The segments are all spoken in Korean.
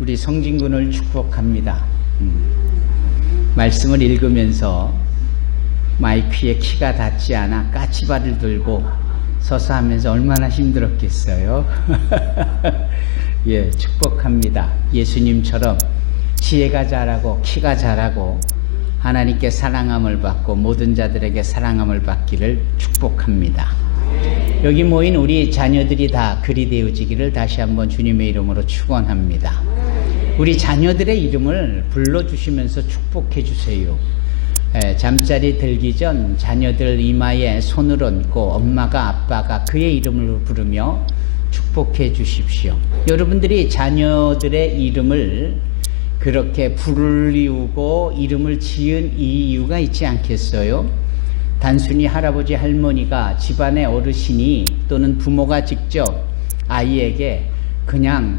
우리 성진군을 축복합니다. 말씀을 읽으면서 마이크에 키가 닿지 않아 까치발을 들고 서서 하면서 얼마나 힘들었겠어요. 예, 축복합니다. 예수님처럼 지혜가 자라고 키가 자라고 하나님께 사랑함을 받고 모든 자들에게 사랑함을 받기를 축복합니다. 여기 모인 우리 자녀들이 다 그리 되어지기를 다시 한번 주님의 이름으로 축원합니다. 우리 자녀들의 이름을 불러주시면서 축복해 주세요. 잠자리 들기 전 자녀들 이마에 손을 얹고 엄마가 아빠가 그의 이름을 부르며 축복해 주십시오. 여러분들이 자녀들의 이름을 그렇게 부르리우고 이름을 지은 이유가 있지 않겠어요? 단순히 할아버지 할머니가 집안의 어르신이 또는 부모가 직접 아이에게 그냥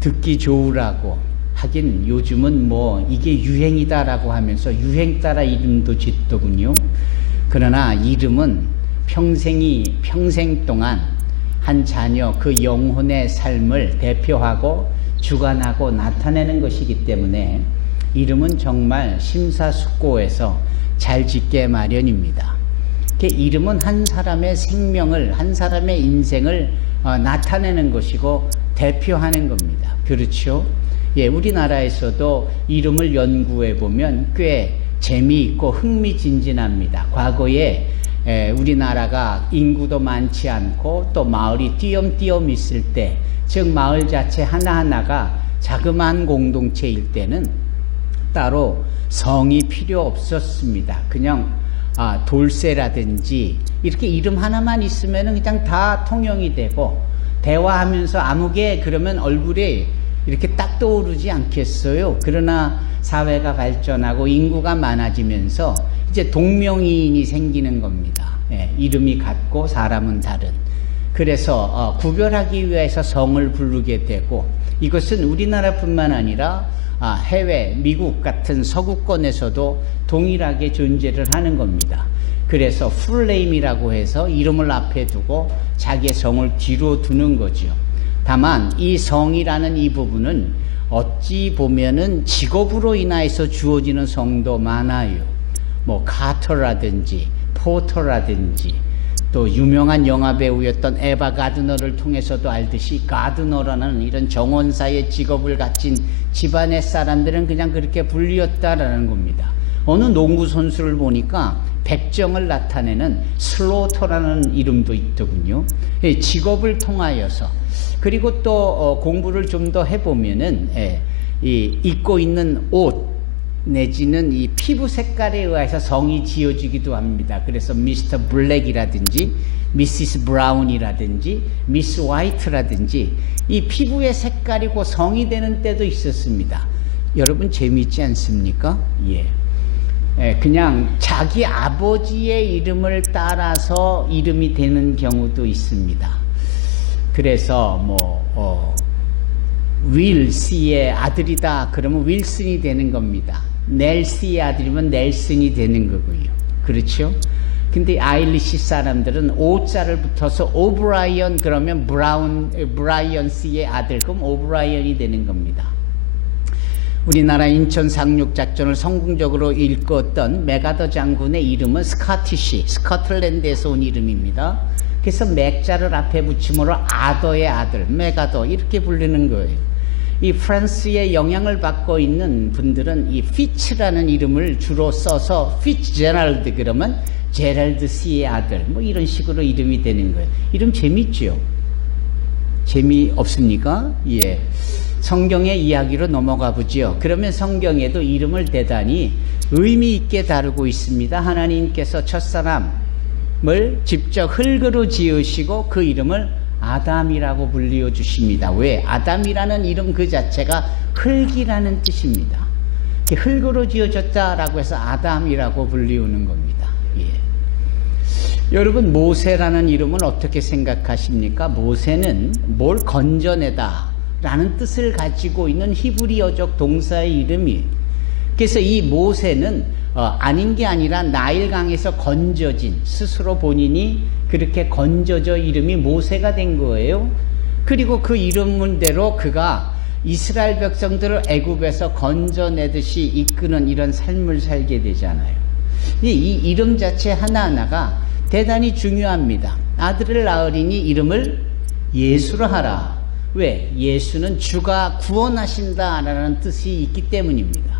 듣기 좋으라고 하긴 요즘은 뭐 이게 유행이다라고 하면서 유행 따라 이름도 짓더군요. 그러나 이름은 평생 동안 한 자녀 그 영혼의 삶을 대표하고 주관하고 나타내는 것이기 때문에 이름은 정말 심사숙고해서 잘 짓게 마련입니다. 이름은 한 사람의 생명을, 한 사람의 인생을 나타내는 것이고 대표하는 겁니다. 그렇죠? 예, 우리나라에서도 이름을 연구해 보면 꽤 재미있고 흥미진진합니다. 과거에 우리나라가 인구도 많지 않고 또 마을이 띄엄띄엄 있을 때, 즉 마을 자체 하나하나가 자그마한 공동체일 때는 따로 성이 필요 없었습니다. 그냥 돌쇠라든지 이렇게 이름 하나만 있으면 그냥 다 통용이 되고 대화하면서 아무개 그러면 얼굴에 이렇게 딱 떠오르지 않겠어요? 그러나 사회가 발전하고 인구가 많아지면서 이제 동명이인이 생기는 겁니다. 예, 이름이 같고 사람은 다른. 그래서 구별하기 위해서 성을 부르게 되고, 이것은 우리나라뿐만 아니라 해외, 미국 같은 서구권에서도 동일하게 존재를 하는 겁니다. 그래서 풀네임이라고 해서 이름을 앞에 두고 자기의 성을 뒤로 두는 거죠. 다만 이 성이라는 이 부분은 어찌 보면은 직업으로 인하여서 주어지는 성도 많아요. 뭐 카터라든지 포터라든지 또 유명한 영화배우였던 에바 가드너를 통해서도 알듯이 가드너라는 이런 정원사의 직업을 가진 집안의 사람들은 그냥 그렇게 불리었다라는 겁니다. 어느 농구선수를 보니까 백정을 나타내는 슬로터라는 이름도 있더군요. 직업을 통하여서. 그리고 또 공부를 좀 더 해보면은 이 입고 있는 옷 내지는 이 피부 색깔에 의해서 성이 지어지기도 합니다. 그래서 미스터 블랙이라든지 미시스 브라운이라든지 미스 화이트라든지 이 피부의 색깔이고 성이 되는 때도 있었습니다. 여러분 재미있지 않습니까? 예. 그냥 자기 아버지의 이름을 따라서 이름이 되는 경우도 있습니다. 그래서 윌 씨의 아들이다 그러면 윌슨이 되는 겁니다. 넬 씨의 아들이면 넬슨이 되는 거고요. 그렇죠? 근데 아일리시 사람들은 오자를 붙어서 오브라이언 그러면 브라이언 씨의 아들 그럼 오브라이언이 되는 겁니다. 우리나라 인천 상륙작전을 성공적으로 일궜던 맥아더 장군의 이름은 스코틀랜드에서 온 이름입니다. 그래서 맥자를 앞에 붙임으로 아더의 아들, 맥아더 이렇게 부르는 거예요. 이 프랑스의 영향을 받고 있는 분들은 이 피츠라는 이름을 주로 써서 피츠제럴드 그러면 제럴드 씨의 아들 뭐 이런 식으로 이름이 되는 거예요. 이름 재밌죠? 재미없습니까? 예. 성경의 이야기로 넘어가 보죠. 그러면 성경에도 이름을 대단히 의미 있게 다루고 있습니다. 하나님께서 첫사람을 직접 흙으로 지으시고 그 이름을 아담이라고 불리어 주십니다. 왜? 아담이라는 이름 그 자체가 흙이라는 뜻입니다. 흙으로 지어졌다라고 해서 아담이라고 불리우는 겁니다. 예. 여러분 모세라는 이름은 어떻게 생각하십니까? 모세는 뭘 건져내다 라는 뜻을 가지고 있는 히브리어적 동사의 이름이에요. 그래서 이 모세는 아닌 게 아니라 나일강에서 건져진 스스로 본인이 그렇게 건져져 이름이 모세가 된 거예요. 그리고 그 이름대로 그가 이스라엘 백성들을 애굽에서 건져내듯이 이끄는 이런 삶을 살게 되잖아요. 이 이름 자체 하나하나가 대단히 중요합니다. 아들을 낳으리니 이름을 예수로 하라. 왜? 예수는 주가 구원하신다라는 뜻이 있기 때문입니다.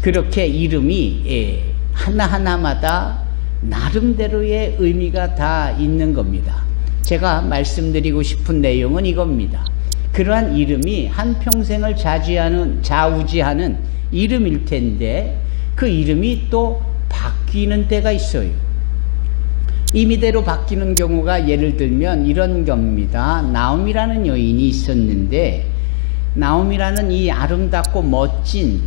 그렇게 이름이 하나하나마다 나름대로의 의미가 다 있는 겁니다. 제가 말씀드리고 싶은 내용은 이겁니다. 그러한 이름이 한평생을 좌우지하는 이름일 텐데 그 이름이 또 바뀌는 때가 있어요. 임의대로 바뀌는 경우가 예를 들면 이런 겁니다. 나옴이라는 여인이 있었는데 나옴이라는 이 아름답고 멋진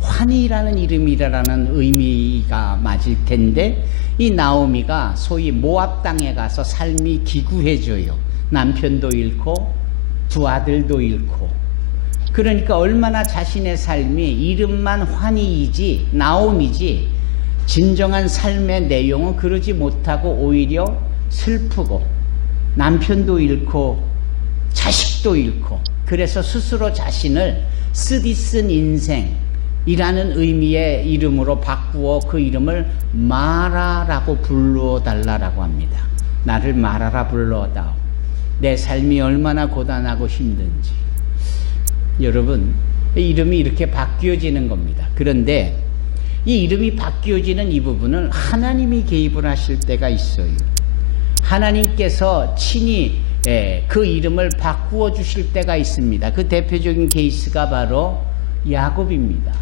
환희라는 이름이라는 의미가 맞을 텐데 이 나오미가 소위 모압 땅에 가서 삶이 기구해져요. 남편도 잃고 두 아들도 잃고. 그러니까 얼마나 자신의 삶이 이름만 환희이지 나옴이지 진정한 삶의 내용은 그러지 못하고 오히려 슬프고 남편도 잃고 자식도 잃고 그래서 스스로 자신을 쓰디쓴 인생이라는 의미의 이름으로 바꾸어 그 이름을 마라라고 불러달라고 합니다. 나를 마라라 불러다오. 내 삶이 얼마나 고단하고 힘든지. 여러분, 이름이 이렇게 바뀌어지는 겁니다. 그런데 이 이름이 바뀌어지는 이 부분을 하나님이 개입을 하실 때가 있어요. 하나님께서 친히 그 이름을 바꾸어 주실 때가 있습니다. 그 대표적인 케이스가 바로 야곱입니다.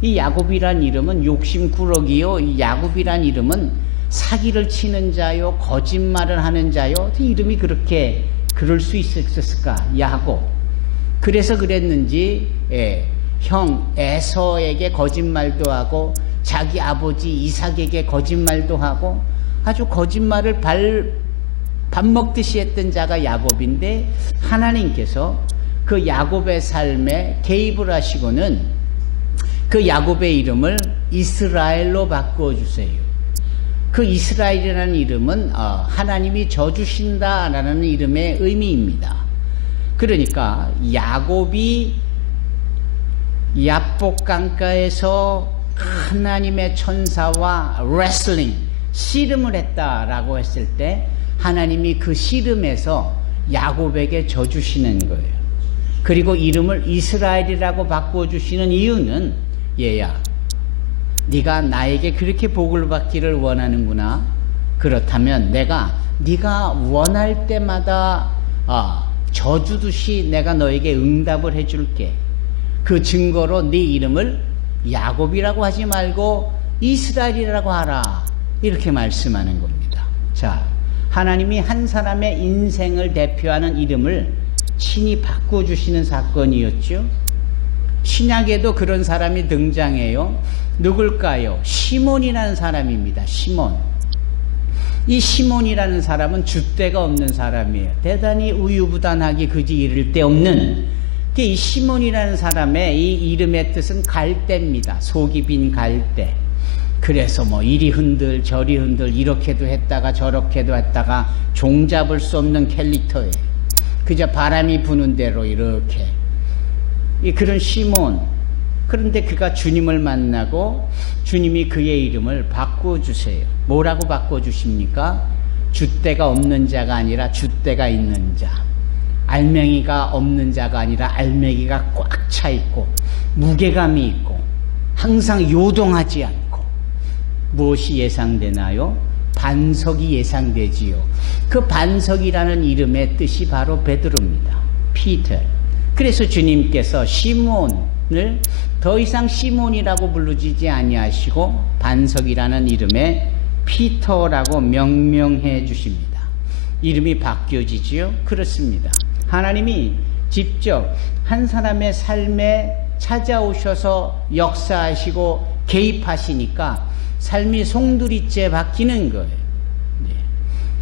이 야곱이란 이름은 욕심꾸러기요. 이 야곱이란 이름은 사기를 치는 자요, 거짓말을 하는 자요. 이름이 그렇게 그럴 수 있었을까? 야곱. 그래서 그랬는지 형 에서에게 거짓말도 하고 자기 아버지 이삭에게 거짓말도 하고 아주 거짓말을 밥 먹듯이 했던 자가 야곱인데 하나님께서 그 야곱의 삶에 개입을 하시고는 그 야곱의 이름을 이스라엘로 바꾸어 주세요. 그 이스라엘이라는 이름은 하나님이 져주신다라는 이름의 의미입니다. 그러니까 야곱이 야복 강가에서 하나님의 천사와 레슬링, 씨름을 했다라고 했을 때 하나님이 그 씨름에서 야곱에게 져주시는 거예요. 그리고 이름을 이스라엘이라고 바꿔주시는 이유는 얘야, 네가 나에게 그렇게 복을 받기를 원하는구나. 그렇다면 내가 네가 원할 때마다 져주듯이 내가 너에게 응답을 해줄게. 그 증거로 네 이름을 야곱이라고 하지 말고 이스라엘이라고 하라. 이렇게 말씀하는 겁니다. 자, 하나님이 한 사람의 인생을 대표하는 이름을 친히 바꿔주시는 사건이었죠. 신약에도 그런 사람이 등장해요. 누굴까요? 시몬이라는 사람입니다. 시몬. 이 시몬이라는 사람은 줏대가 없는 사람이에요. 대단히 우유부단하게 그지 이를 데 없는 이 시몬이라는 사람의 이 이름의 뜻은 갈대입니다. 속이 빈 갈대. 그래서 뭐 이리 흔들 저리 흔들 이렇게도 했다가 저렇게도 했다가 종잡을 수 없는 캐릭터예요. 그저 바람이 부는 대로 이렇게. 그런 시몬. 그런데 그가 주님을 만나고 주님이 그의 이름을 바꿔주세요. 뭐라고 바꿔주십니까? 줏대가 없는 자가 아니라 줏대가 있는 자. 알맹이가 없는 자가 아니라 알맹이가 꽉 차 있고 무게감이 있고 항상 요동하지 않고. 무엇이 예상되나요? 반석이 예상되지요. 그 반석이라는 이름의 뜻이 바로 베드로입니다. 피터. 그래서 주님께서 시몬을 더 이상 시몬이라고 부르지 아니하시고 반석이라는 이름의 피터라고 명명해 주십니다. 이름이 바뀌어지지요? 그렇습니다. 하나님이 직접 한 사람의 삶에 찾아오셔서 역사하시고 개입하시니까 삶이 송두리째 바뀌는 거예요.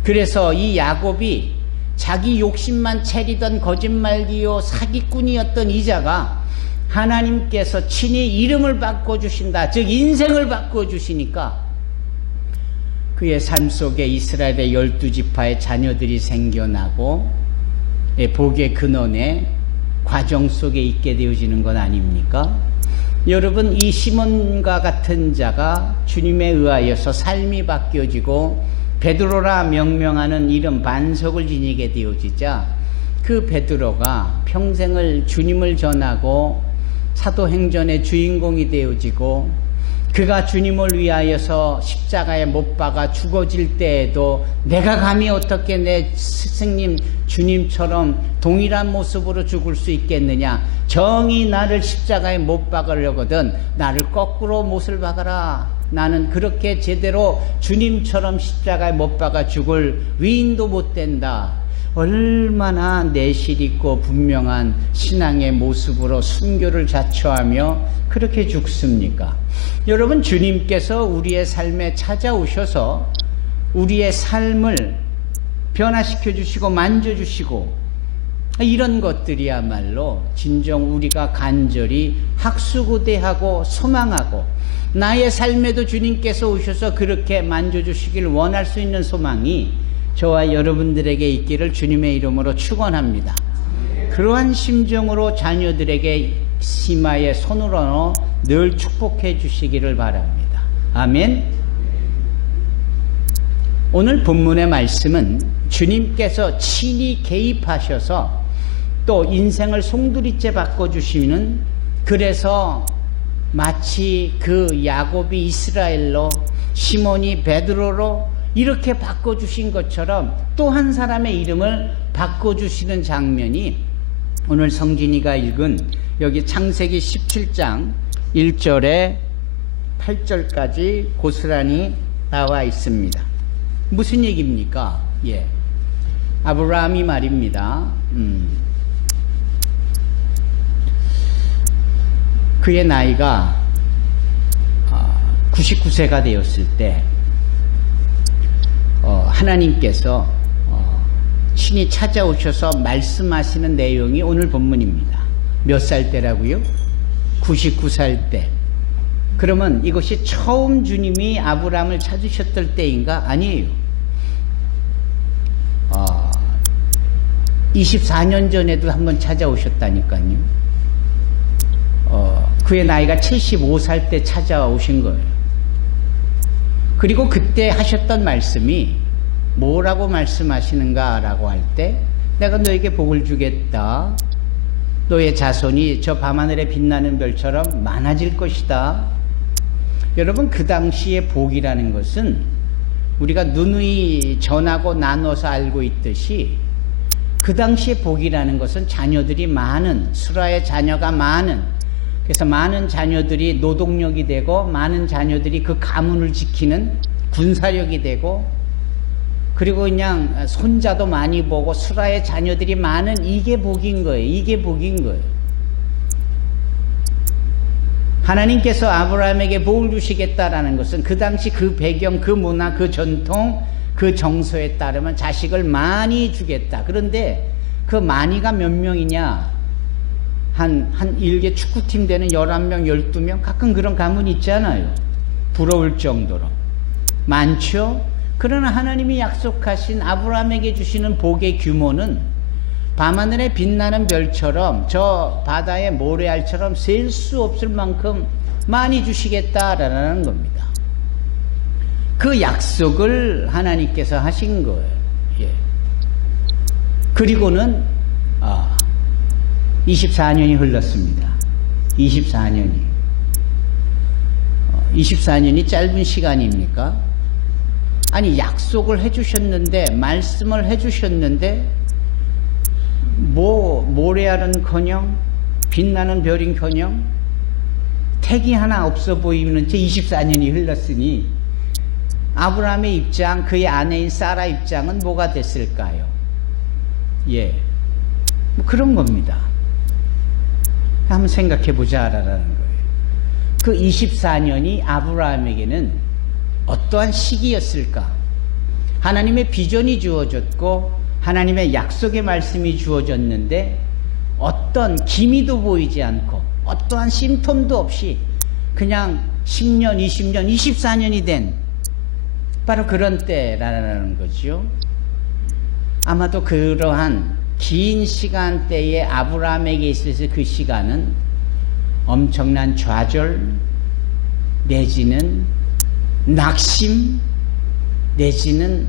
그래서 이 야곱이 자기 욕심만 채리던 거짓말기요 사기꾼이었던 이자가 하나님께서 친히 이름을 바꿔주신다. 즉 인생을 바꿔주시니까 그의 삶 속에 이스라엘의 12지파의 자녀들이 생겨나고 복의 근원에 과정 속에 있게 되어지는 것 아닙니까? 여러분, 이 시몬과 같은 자가 주님에 의하여서 삶이 바뀌어지고 베드로라 명명하는 이름 반석을 지니게 되어지자 그 베드로가 평생을 주님을 전하고 사도행전의 주인공이 되어지고 그가 주님을 위하여서 십자가에 못 박아 죽어질 때에도 내가 감히 어떻게 내 스승님 주님처럼 동일한 모습으로 죽을 수 있겠느냐, 정이 나를 십자가에 못 박으려거든 나를 거꾸로 못을 박아라, 나는 그렇게 제대로 주님처럼 십자가에 못 박아 죽을 위인도 못 된다. 얼마나 내실 있고 분명한 신앙의 모습으로 순교를 자처하며 그렇게 죽습니까? 여러분, 주님께서 우리의 삶에 찾아오셔서 우리의 삶을 변화시켜 주시고 만져주시고 이런 것들이야말로 진정 우리가 간절히 학수고대하고 소망하고 나의 삶에도 주님께서 오셔서 그렇게 만져주시길 원할 수 있는 소망이 저와 여러분들에게 있기를 주님의 이름으로 축원합니다. 그러한 심정으로 자녀들에게 심화의 손으로 늘 축복해 주시기를 바랍니다. 아멘. 오늘 본문의 말씀은 주님께서 친히 개입하셔서 또 인생을 송두리째 바꿔주시는, 그래서 마치 그 야곱이 이스라엘로 시몬이 베드로로 이렇게 바꿔주신 것처럼 또 한 사람의 이름을 바꿔주시는 장면이 오늘 성진이가 읽은 여기 창세기 17장 1절에 8절까지 고스란히 나와 있습니다. 무슨 얘기입니까? 아브라함이 말입니다. 그의 나이가 99세가 되었을 때 하나님께서 친히 찾아오셔서 말씀하시는 내용이 오늘 본문입니다. 몇 살 때라고요? 99살 때. 그러면 이것이 처음 주님이 아브라함을 찾으셨을 때인가? 아니에요. 24년 전에도 한번 찾아오셨다니까요. 그의 나이가 75살 때 찾아오신 거예요. 그리고 그때 하셨던 말씀이 뭐라고 말씀하시는가 라고 할 때, 내가 너에게 복을 주겠다. 너의 자손이 저 밤하늘에 빛나는 별처럼 많아질 것이다. 여러분, 그 당시의 복이라는 것은 우리가 누누이 전하고 나눠서 알고 있듯이 그 당시의 복이라는 것은 자녀들이 많은, 수라의 자녀가 많은, 그래서 많은 자녀들이 노동력이 되고 많은 자녀들이 그 가문을 지키는 군사력이 되고, 그리고 그냥 손자도 많이 보고 수라의 자녀들이 많은, 이게 복인 거예요. 이게 복인 거예요. 하나님께서 아브라함에게 복을 주시겠다라는 것은 그 당시 그 배경, 그 문화, 그 전통, 그 정서에 따르면 자식을 많이 주겠다. 그런데 그 많이가 몇 명이냐? 한 일개 축구팀 되는 11명, 12명? 가끔 그런 가문이 있잖아요. 부러울 정도로. 많죠? 그러나 하나님이 약속하신 아브라함에게 주시는 복의 규모는 밤하늘에 빛나는 별처럼 저 바다의 모래알처럼 셀 수 없을 만큼 많이 주시겠다라는 겁니다. 그 약속을 하나님께서 하신 거예요. 그리고는 24년이 흘렀습니다. 24년이 짧은 시간입니까? 아니, 약속을 해주셨는데, 말씀을 해주셨는데, 모래알은커녕 빛나는 별인커녕 택이 하나 없어 보이는 채 24년이 흘렀으니 아브라함의 입장, 그의 아내인 사라 입장은 뭐가 됐을까요? 뭐 그런 겁니다. 한번 생각해 보자라는 거예요. 그 24년이 아브라함에게는 어떠한 시기였을까? 하나님의 비전이 주어졌고 하나님의 약속의 말씀이 주어졌는데 어떤 기미도 보이지 않고 어떠한 심통도 없이 그냥 10년, 20년, 24년이 된 바로 그런 때라는 거죠. 아마도 그러한 긴 시간대에 아브라함에게 있어서 그 시간은 엄청난 좌절 내지는 낙심 내지는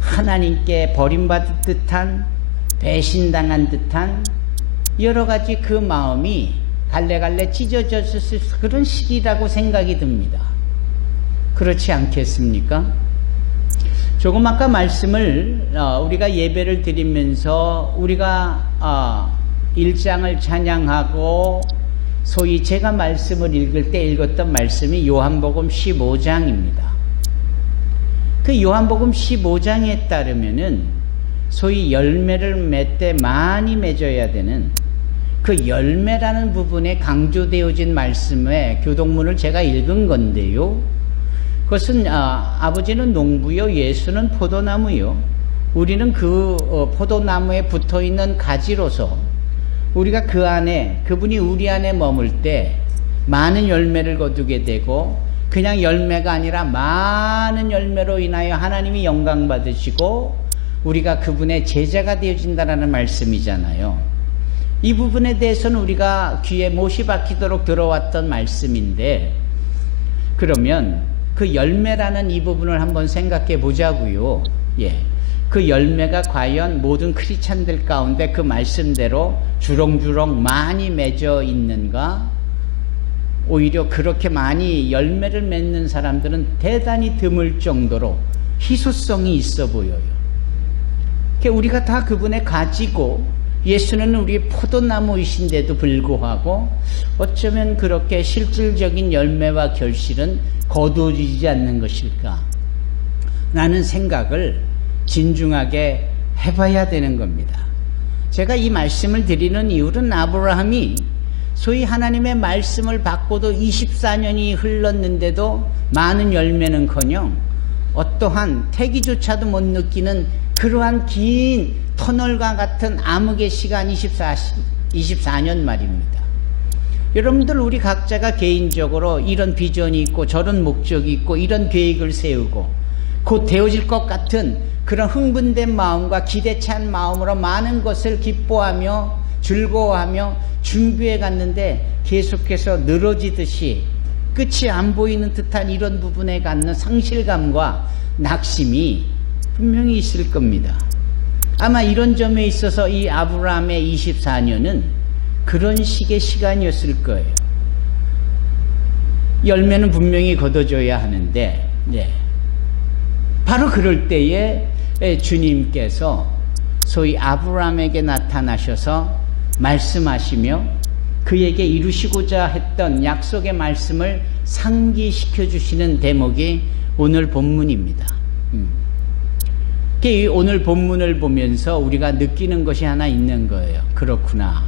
하나님께 버림받은 듯한 배신당한 듯한 여러 가지 그 마음이 갈래갈래 찢어졌을 그런 시기라고 생각이 듭니다. 그렇지 않겠습니까? 조금 아까 말씀을 우리가 예배를 드리면서 우리가 1장을 찬양하고 소위 제가 말씀을 읽을 때 읽었던 말씀이 요한복음 15장입니다. 그 요한복음 15장에 따르면은 소위 열매를 맺되 많이 맺어야 되는 그 열매라는 부분에 강조되어진 말씀의 교동문을 제가 읽은 건데요. 그것은 아버지는 농부요, 예수는 포도나무요. 우리는 그 포도나무에 붙어있는 가지로서 우리가 그 안에 그분이 우리 안에 머물 때 많은 열매를 거두게 되고 그냥 열매가 아니라 많은 열매로 인하여 하나님이 영광 받으시고 우리가 그분의 제자가 되어진다는 말씀이잖아요. 이 부분에 대해서는 우리가 귀에 못이 박히도록 들어왔던 말씀인데, 그러면 그 열매라는 이 부분을 한번 생각해 보자고요. 그 열매가 과연 모든 크리스찬들 가운데 그 말씀대로 주렁주렁 많이 맺어 있는가? 오히려 그렇게 많이 열매를 맺는 사람들은 대단히 드물 정도로 희소성이 있어 보여요. 우리가 다 그분의 가지고 예수는 우리의 포도나무이신데도 불구하고 어쩌면 그렇게 실질적인 열매와 결실은 거두어지지 않는 것일까? 라는 생각을 진중하게 해봐야 되는 겁니다. 제가 이 말씀을 드리는 이유는 아브라함이 소위 하나님의 말씀을 받고도 24년이 흘렀는데도 많은 열매는커녕 어떠한 태기조차도 못 느끼는 그러한 긴 터널과 같은 암흑의 시간 24년 말입니다. 여러분들 우리 각자가 개인적으로 이런 비전이 있고 저런 목적이 있고 이런 계획을 세우고 곧 되어질 것 같은 그런 흥분된 마음과 기대 찬 마음으로 많은 것을 기뻐하며 즐거워하며 준비해 갔는데 계속해서 늘어지듯이 끝이 안 보이는 듯한 이런 부분에 갖는 상실감과 낙심이 분명히 있을 겁니다. 아마 이런 점에 있어서 이 아브라함의 24년은 그런 식의 시간이었을 거예요. 열매는 분명히 거둬줘야 하는데 바로 그럴 때에 주님께서 소위 아브라함에게 나타나셔서 말씀하시며 그에게 이루시고자 했던 약속의 말씀을 상기시켜 주시는 대목이 오늘 본문입니다. 오늘 본문을 보면서 우리가 느끼는 것이 하나 있는 거예요. 그렇구나.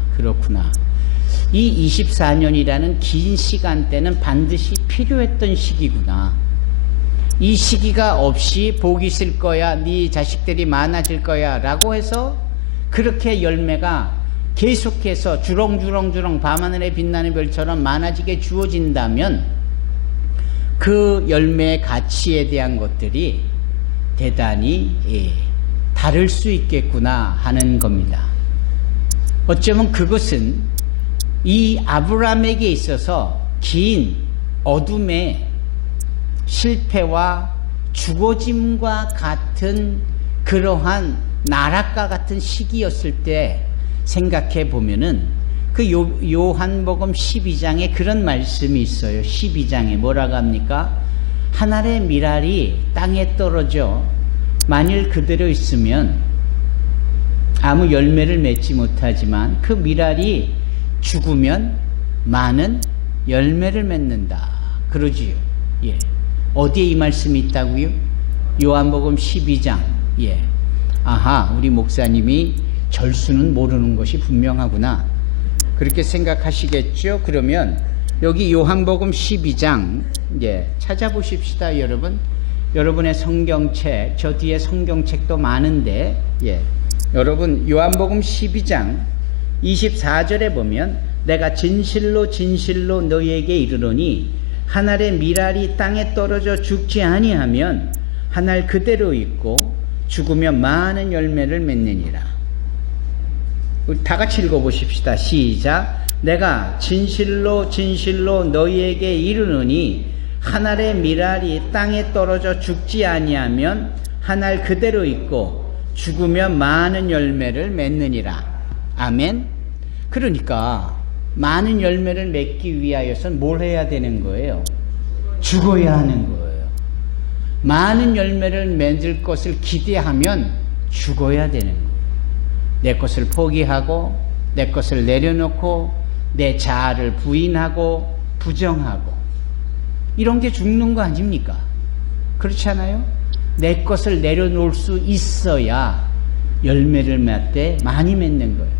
이 24년이라는 긴 시간대는 반드시 필요했던 시기구나. 이 시기가 없이 복이 있을 거야, 네 자식들이 많아질 거야 라고 해서 그렇게 열매가 계속해서 주렁주렁 밤하늘에 빛나는 별처럼 많아지게 주어진다면 그 열매의 가치에 대한 것들이 대단히 다를 수 있겠구나 하는 겁니다. 어쩌면 그것은 이 아브라함에게 있어서 긴 어둠의 실패와 죽어짐과 같은 그러한 나락과 같은 시기였을 때 생각해 보면은 그 요한복음 12장에 그런 말씀이 있어요. 12장에 뭐라고 합니까? 하늘의 밀알이 땅에 떨어져 만일 그대로 있으면 아무 열매를 맺지 못하지만 그 밀알이 죽으면 많은 열매를 맺는다. 그러지요. 어디에 이 말씀이 있다고요? 요한복음 12장. 아하, 우리 목사님이 절수는 모르는 것이 분명하구나. 그렇게 생각하시겠죠? 그러면 여기 요한복음 12장 찾아보십시다. 여러분의 성경책, 저 뒤에 성경책도 많은데 여러분 요한복음 12장 24절에 보면 내가 진실로 너희에게 이르노니 하늘의 밀알이 땅에 떨어져 죽지 아니하면 하늘 그대로 있고 죽으면 많은 열매를 맺느니라. 우리 다 같이 읽어보십시다. 시작. 내가 진실로 진실로 너희에게 이르노니 한 알의 밀알이 땅에 떨어져 죽지 아니하면 한 알 그대로 있고 죽으면 많은 열매를 맺느니라. 아멘. 그러니까 많은 열매를 맺기 위하여서는 뭘 해야 되는 거예요? 죽어야 하는 거예요. 많은 열매를 맺을 것을 기대하면 죽어야 되는 거예요. 내 것을 포기하고 내 것을 내려놓고 내 자아를 부인하고 부정하고 이런 게 죽는 거 아닙니까? 그렇지 않아요? 내 것을 내려놓을 수 있어야 열매를 맺되 많이 맺는 거예요.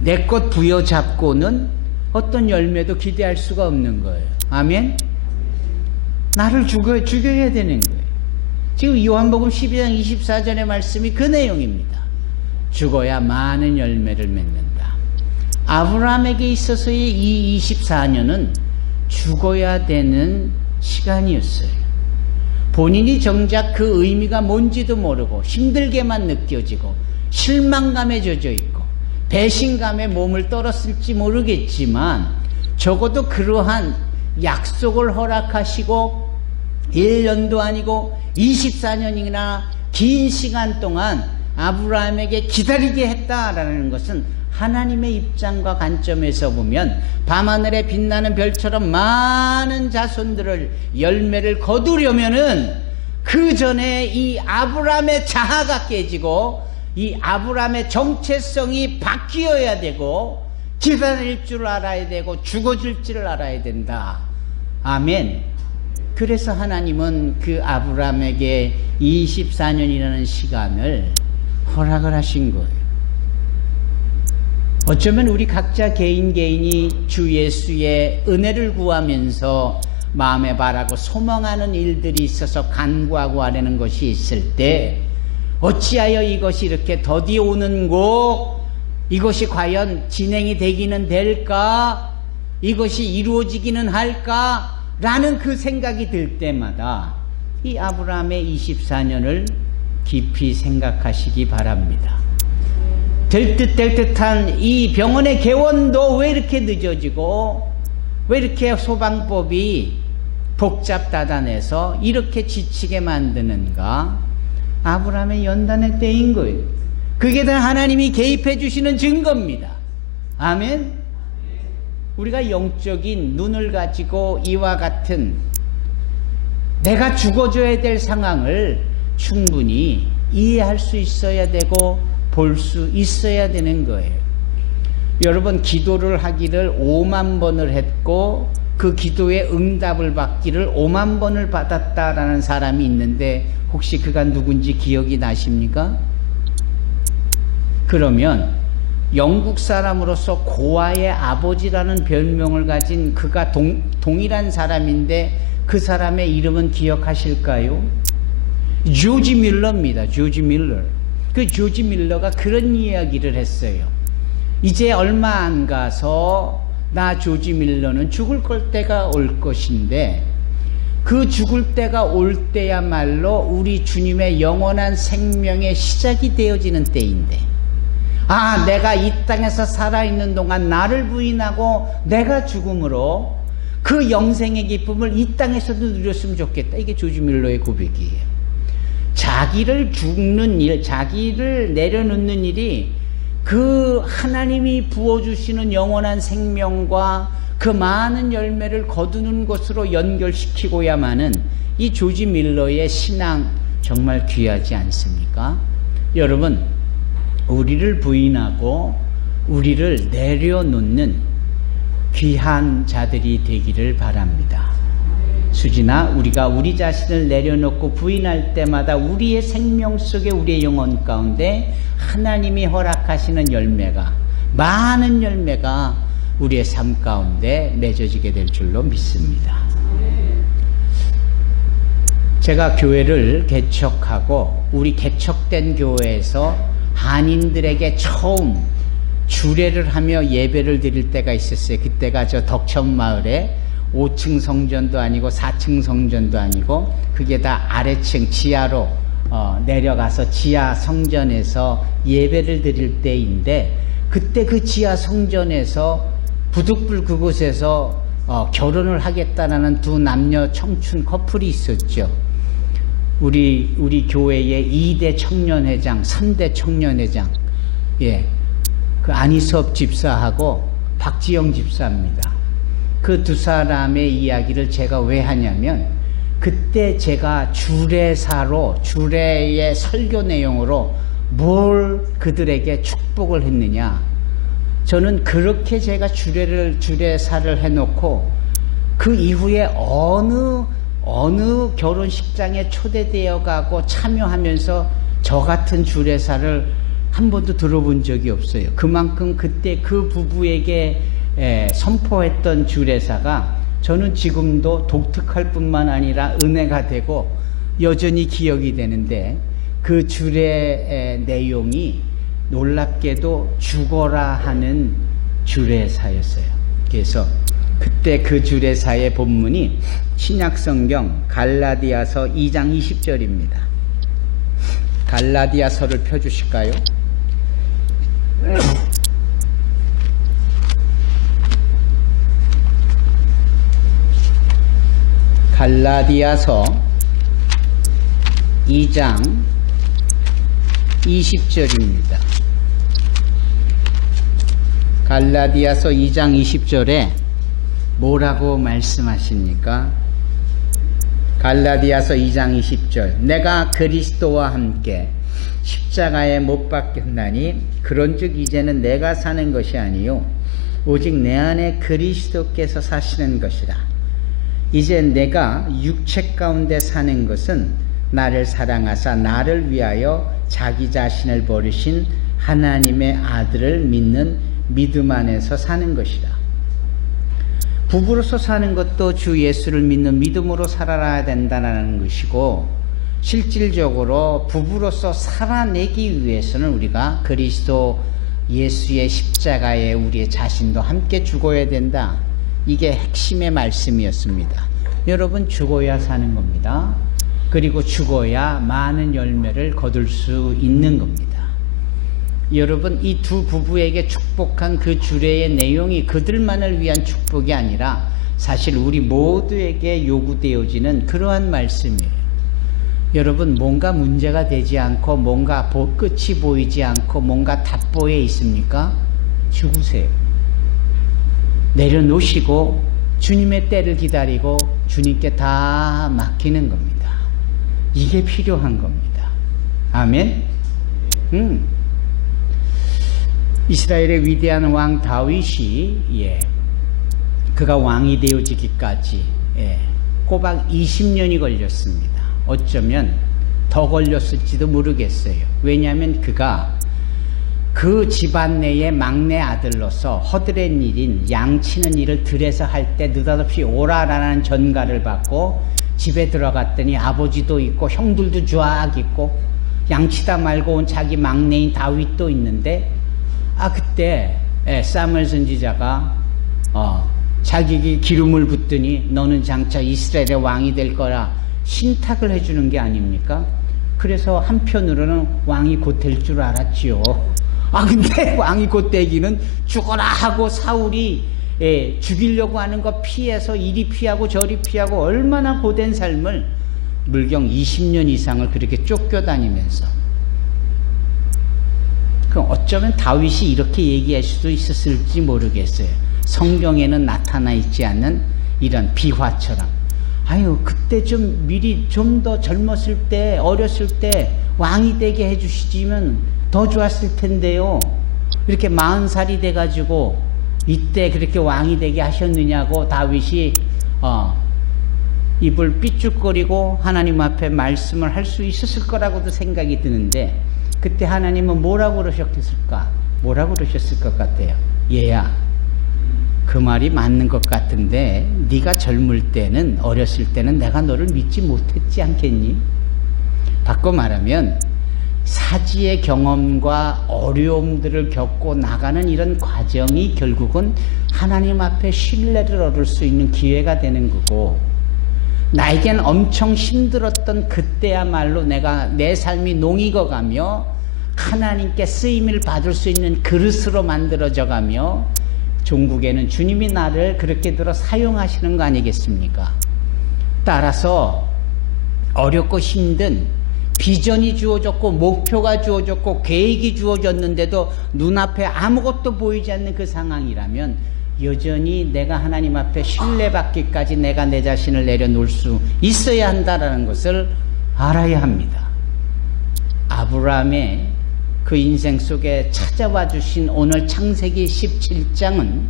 내 것 부여잡고는 어떤 열매도 기대할 수가 없는 거예요. 아멘? 나를 죽여야 되는 거예요. 지금 요한복음 12장 24절의 말씀이 그 내용입니다. 죽어야 많은 열매를 맺는다. 아브라함에게 있어서의 이 24년은 죽어야 되는 시간이었어요. 본인이 정작 그 의미가 뭔지도 모르고 힘들게만 느껴지고 실망감에 젖어 있고 배신감에 몸을 떨었을지 모르겠지만 적어도 그러한 약속을 허락하시고 1년도 아니고 24년이나 긴 시간 동안 아브라함에게 기다리게 했다라는 것은 하나님의 입장과 관점에서 보면 밤하늘에 빛나는 별처럼 많은 자손들을 열매를 거두려면은 그 전에 이 아브라함의 자아가 깨지고 이 아브라함의 정체성이 바뀌어야 되고 기다릴 줄 알아야 되고 죽어줄 줄 알아야 된다. 아멘. 그래서 하나님은 그 아브라함에게 24년이라는 시간을 허락을 하신 거예요. 어쩌면 우리 각자 개인이 주 예수의 은혜를 구하면서 마음에 바라고 소망하는 일들이 있어서 간구하고 하려는 것이 있을 때 어찌하여 이것이 이렇게 더디 오는고, 이것이 과연 진행이 되기는 될까, 이것이 이루어지기는 할까 라는 그 생각이 들 때마다 이 아브라함의 24년을 깊이 생각하시기 바랍니다. 될 듯한 이 병원의 개원도 왜 이렇게 늦어지고 왜 이렇게 소방법이 복잡다단해서 이렇게 지치게 만드는가? 아브라함의 연단의 때인 거예요. 그게 다 하나님이 개입해 주시는 증거입니다. 아멘. 우리가 영적인 눈을 가지고 이와 같은 내가 죽어줘야 될 상황을 충분히 이해할 수 있어야 되고 볼 수 있어야 되는 거예요. 여러분, 기도를 하기를 5만 번을 했고 그 기도에 응답을 받기를 5만 번을 받았다라는 사람이 있는데 혹시 그가 누군지 기억이 나십니까? 그러면 영국 사람으로서 고아의 아버지라는 별명을 가진 그가 동일한 사람인데 그 사람의 이름은 기억하실까요? 조지 밀러입니다. 조지 밀러. 그 조지 밀러가 그런 이야기를 했어요. 이제 얼마 안 가서 나 조지 밀러는 죽을 때가 올 것인데 그 죽을 때가 올 때야말로 우리 주님의 영원한 생명의 시작이 되어지는 때인데, 아, 내가 이 땅에서 살아있는 동안 나를 부인하고 내가 죽음으로 그 영생의 기쁨을 이 땅에서도 누렸으면 좋겠다. 이게 조지 밀러의 고백이에요. 자기를 죽는 일, 자기를 내려놓는 일이 그 하나님이 부어주시는 영원한 생명과 그 많은 열매를 거두는 것으로 연결시키고야만은 이 조지 밀러의 신앙 정말 귀하지 않습니까? 여러분, 우리를 부인하고 우리를 내려놓는 귀한 자들이 되기를 바랍니다. 수진아, 우리가 우리 자신을 내려놓고 부인할 때마다 우리의 생명 속에, 우리의 영혼 가운데 하나님이 허락하시는 열매가, 많은 열매가 우리의 삶 가운데 맺어지게 될 줄로 믿습니다. 제가 교회를 개척하고 우리 개척된 교회에서 한인들에게 처음 주례를 하며 예배를 드릴 때가 있었어요. 그때가 저 덕천마을에 5층 성전도 아니고 4층 성전도 아니고 그게 다 아래층 지하로 내려가서 지하 성전에서 예배를 드릴 때인데, 그때 그 지하 성전에서 부득불 그곳에서 결혼을 하겠다라는 두 남녀 청춘 커플이 있었죠. 우리 교회의 2대 청년회장, 3대 청년회장, 예, 그 안희섭 집사하고 박지영 집사입니다. 그 두 사람의 이야기를 제가 왜 하냐면, 그때 제가 주례사로, 주례의 설교 내용으로 뭘 그들에게 축복을 했느냐. 저는 그렇게 제가 주례사를 해놓고 그 이후에 어느 결혼식장에 초대되어 가고 참여하면서 저 같은 주례사를 한 번도 들어본 적이 없어요. 그만큼 그때 그 부부에게 선포했던 주례사가 저는 지금도 독특할 뿐만 아니라 은혜가 되고 여전히 기억이 되는데, 그 주례의 내용이 놀랍게도 죽어라 하는 주례사였어요. 그래서 그때 그 주례사의 본문이 신약성경 갈라디아서 2장 20절입니다. 갈라디아서를 펴주실까요? 갈라디아서 2장 20절입니다. 갈라디아서 2장 20절에 뭐라고 말씀하십니까? 갈라디아서 2장 20절. 내가 그리스도와 함께 십자가에 못 박혔나니 그런즉 이제는 내가 사는 것이 아니요 오직 내 안에 그리스도께서 사시는 것이라. 이제 내가 육체 가운데 사는 것은 나를 사랑하사 나를 위하여 자기 자신을 버리신 하나님의 아들을 믿는 믿음 안에서 사는 것이라. 부부로서 사는 것도 주 예수를 믿는 믿음으로 살아야 된다는 것이고, 실질적으로 부부로서 살아내기 위해서는 우리가 그리스도 예수의 십자가에 우리의 자신도 함께 죽어야 된다. 이게 핵심의 말씀이었습니다. 여러분, 죽어야 사는 겁니다. 그리고 죽어야 많은 열매를 거둘 수 있는 겁니다. 여러분, 이 두 부부에게 축복한 그 주례의 내용이 그들만을 위한 축복이 아니라 사실 우리 모두에게 요구되어지는 그러한 말씀이에요. 여러분, 뭔가 문제가 되지 않고 뭔가 끝이 보이지 않고 뭔가 답보에 있습니까? 죽으세요. 내려놓으시고 주님의 때를 기다리고 주님께 다 맡기는 겁니다. 이게 필요한 겁니다. 아멘. 이스라엘의 위대한 왕 다윗이 그가 왕이 되어지기까지 꼬박 20년이 걸렸습니다. 어쩌면 더 걸렸을지도 모르겠어요. 왜냐하면 그가 그 집안 내의 막내 아들로서 허드렛 일인 양치는 일을 들에서 할 때 느닷없이 오라라는 전가를 받고 집에 들어갔더니 아버지도 있고 형들도 쫙 있고 양치다 말고 온 자기 막내인 다윗도 있는데, 그때 사무엘 선지자가 자기에게 기름을 붓더니 너는 장차 이스라엘의 왕이 될 거라 신탁을 해주는 게 아닙니까? 그래서 한편으로는 왕이 곧 될 줄 알았지요. 근데 왕이 곧 되기는 죽어라 하고 사울이 죽이려고 하는 거 피해서 이리 피하고 저리 피하고 얼마나 고된 삶을 물경 20년 이상을 그렇게 쫓겨다니면서. 그럼 어쩌면 다윗이 이렇게 얘기할 수도 있었을지 모르겠어요. 성경에는 나타나 있지 않는 이런 비화처럼, 그때 좀 미리 좀 더 젊었을 때, 어렸을 때 왕이 되게 해주시지면 더 좋았을 텐데요. 이렇게 40살이 돼가지고 이때 그렇게 왕이 되게 하셨느냐고 다윗이 입을 삐죽거리고 하나님 앞에 말씀을 할 수 있었을 거라고도 생각이 드는데, 그때 하나님은 뭐라고 그러셨을까? 뭐라고 그러셨을 것 같아요? 얘야, 그 말이 맞는 것 같은데 네가 젊을 때는, 어렸을 때는 내가 너를 믿지 못했지 않겠니? 바꿔 말하면 사지의 경험과 어려움들을 겪고 나가는 이런 과정이 결국은 하나님 앞에 신뢰를 얻을 수 있는 기회가 되는 거고, 나에겐 엄청 힘들었던 그때야말로 내 삶이 농익어가며 하나님께 쓰임을 받을 수 있는 그릇으로 만들어져 가며 종국에는 주님이 나를 그렇게 들어 사용하시는 거 아니겠습니까? 따라서 어렵고 힘든 비전이 주어졌고 목표가 주어졌고 계획이 주어졌는데도 눈앞에 아무것도 보이지 않는 그 상황이라면 여전히 내가 하나님 앞에 신뢰받기까지 내가 내 자신을 내려놓을 수 있어야 한다는 것을 알아야 합니다. 아브라함의 그 인생 속에 찾아와 주신 오늘 창세기 17장은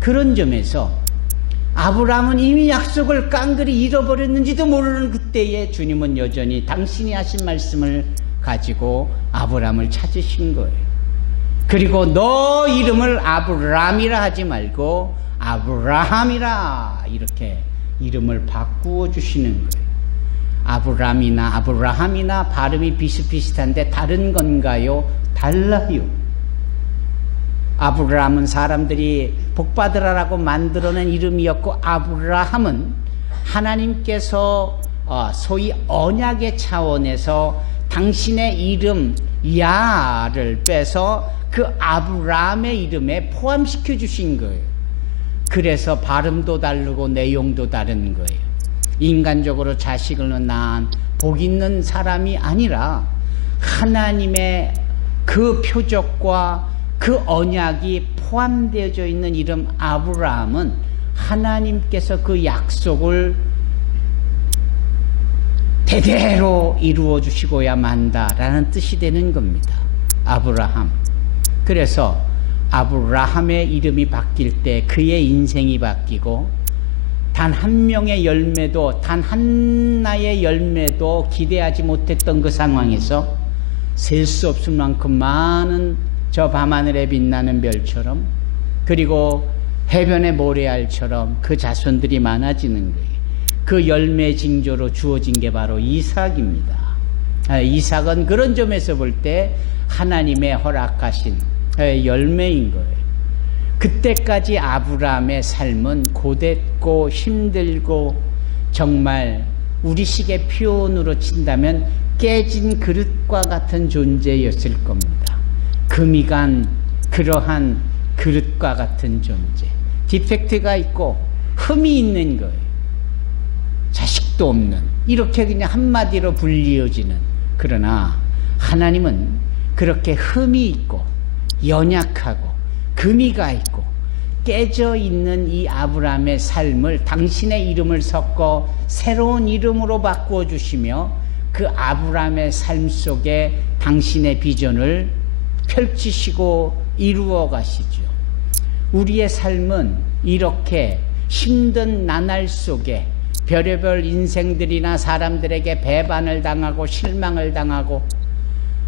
그런 점에서 아브라함은 이미 약속을 깡그리 잃어버렸는지도 모르는 그때에 주님은 여전히 당신이 하신 말씀을 가지고 아브라함을 찾으신 거예요. 그리고 너 이름을 아브라함이라 하지 말고 아브라함이라 이렇게 이름을 바꾸어 주시는 거예요. 아브라함이나 아브라함이나 발음이 비슷비슷한데 다른 건가요? 달라요. 아브라함은 사람들이 복받으라라고 만들어낸 이름이었고 아브라함은 하나님께서 소위 언약의 차원에서 당신의 이름 야를 빼서 그 아브라함의 이름에 포함시켜 주신 거예요. 그래서 발음도 다르고 내용도 다른 거예요. 인간적으로 자식을 낳은 복 있는 사람이 아니라 하나님의 그 표적과 그 언약이 포함되어져 있는 이름 아브라함은 하나님께서 그 약속을 대대로 이루어 주시고야 만다라는 뜻이 되는 겁니다. 아브라함. 그래서 아브라함의 이름이 바뀔 때 그의 인생이 바뀌고 단 한 명의 열매도 단 하나의 열매도 기대하지 못했던 그 상황에서 셀 수 없을 만큼 많은 저 밤하늘에 빛나는 별처럼 그리고 해변의 모래알처럼 그 자손들이 많아지는 거예요. 그 열매 징조로 주어진 게 바로 이삭입니다. 이삭은 그런 점에서 볼 때 하나님의 허락하신 열매인 거예요. 그때까지 아브라함의 삶은 고됐고 힘들고 정말 우리식의 표현으로 친다면 깨진 그릇과 같은 존재였을 겁니다. 금이 간 그러한 그릇과 같은 존재. 디펙트가 있고 흠이 있는 거예요. 자식도 없는 이렇게 그냥 한마디로 불리어지는. 그러나 하나님은 그렇게 흠이 있고 연약하고 금이 가 있고 깨져 있는 이 아브라함의 삶을 당신의 이름을 섞어 새로운 이름으로 바꾸어 주시며 그 아브라함의 삶 속에 당신의 비전을 펼치시고 이루어 가시죠. 우리의 삶은 이렇게 힘든 나날 속에 별의별 인생들이나 사람들에게 배반을 당하고 실망을 당하고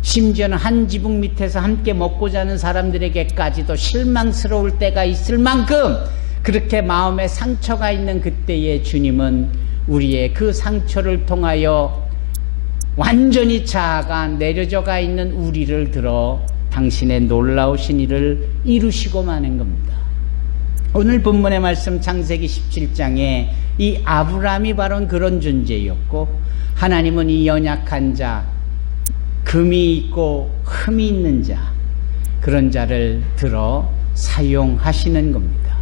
심지어는 한 지붕 밑에서 함께 먹고 자는 사람들에게까지도 실망스러울 때가 있을 만큼 그렇게 마음에 상처가 있는 그때에 주님은 우리의 그 상처를 통하여 완전히 자아가 내려져가 있는 우리를 들어 당신의 놀라우신 일을 이루시고 마는 겁니다. 오늘 본문의 말씀 창세기 17장에 이 아브라함이 바로 그런 존재였고 하나님은 이 연약한 자 금이 있고 흠이 있는 자 그런 자를 들어 사용하시는 겁니다.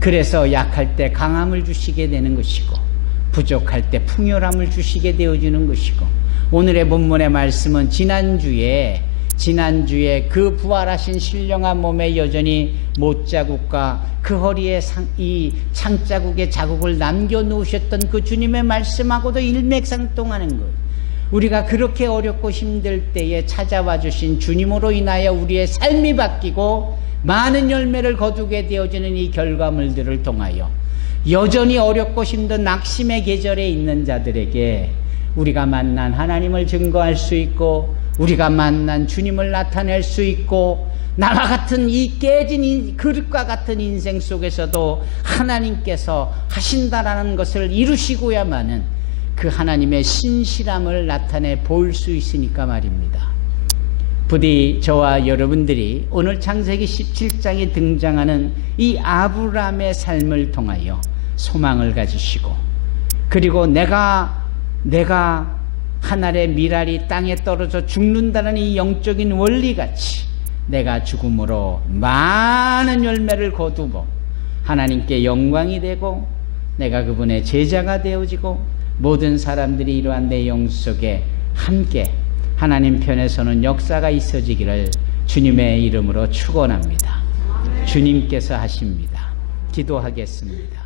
그래서 약할 때 강함을 주시게 되는 것이고 부족할 때 풍요함을 주시게 되어지는 것이고 오늘의 본문의 말씀은 지난주에 그 부활하신 신령한 몸에 여전히 못자국과 그 허리에 이 창자국의 자국을 남겨놓으셨던 그 주님의 말씀하고도 일맥상통하는 거예요. 우리가 그렇게 어렵고 힘들 때에 찾아와 주신 주님으로 인하여 우리의 삶이 바뀌고 많은 열매를 거두게 되어지는 이 결과물들을 통하여 여전히 어렵고 힘든 낙심의 계절에 있는 자들에게 우리가 만난 하나님을 증거할 수 있고 우리가 만난 주님을 나타낼 수 있고 나와 같은 이 깨진 그릇과 같은 인생 속에서도 하나님께서 하신다라는 것을 이루시고야만은 그 하나님의 신실함을 나타내 볼 수 있으니까 말입니다. 부디 저와 여러분들이 오늘 창세기 17장에 등장하는 이 아브라함의 삶을 통하여 소망을 가지시고 그리고 내가 한 알의 밀알이 땅에 떨어져 죽는다는 이 영적인 원리같이 내가 죽음으로 많은 열매를 거두고 하나님께 영광이 되고 내가 그분의 제자가 되어지고 모든 사람들이 이러한 내용 속에 함께 하나님 편에 서는 역사가 있어지기를 주님의 이름으로 축원합니다. 주님께서 하십니다. 기도하겠습니다.